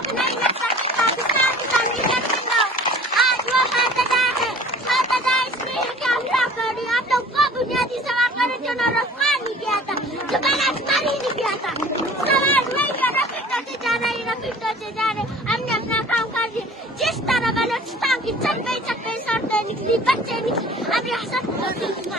लोग नहीं लग सकते, पाकिस्तान का लीडर बनो। आज वो सजदा है, सजदा इसमें है कि हम क्या करें। आप लोग को बुनियादी सवाल करें जो न रखा नहीं किया था, जो कल आसमान ही नहीं किया था। सवाल वही जो रफीटों से जा रहे, रफीटों से जा रहे। हमने अपना काम कर दिया। जिस तरह बलूचिस्तान की छत पे शर्तें निकली, बच्चे निकले, अब रियासत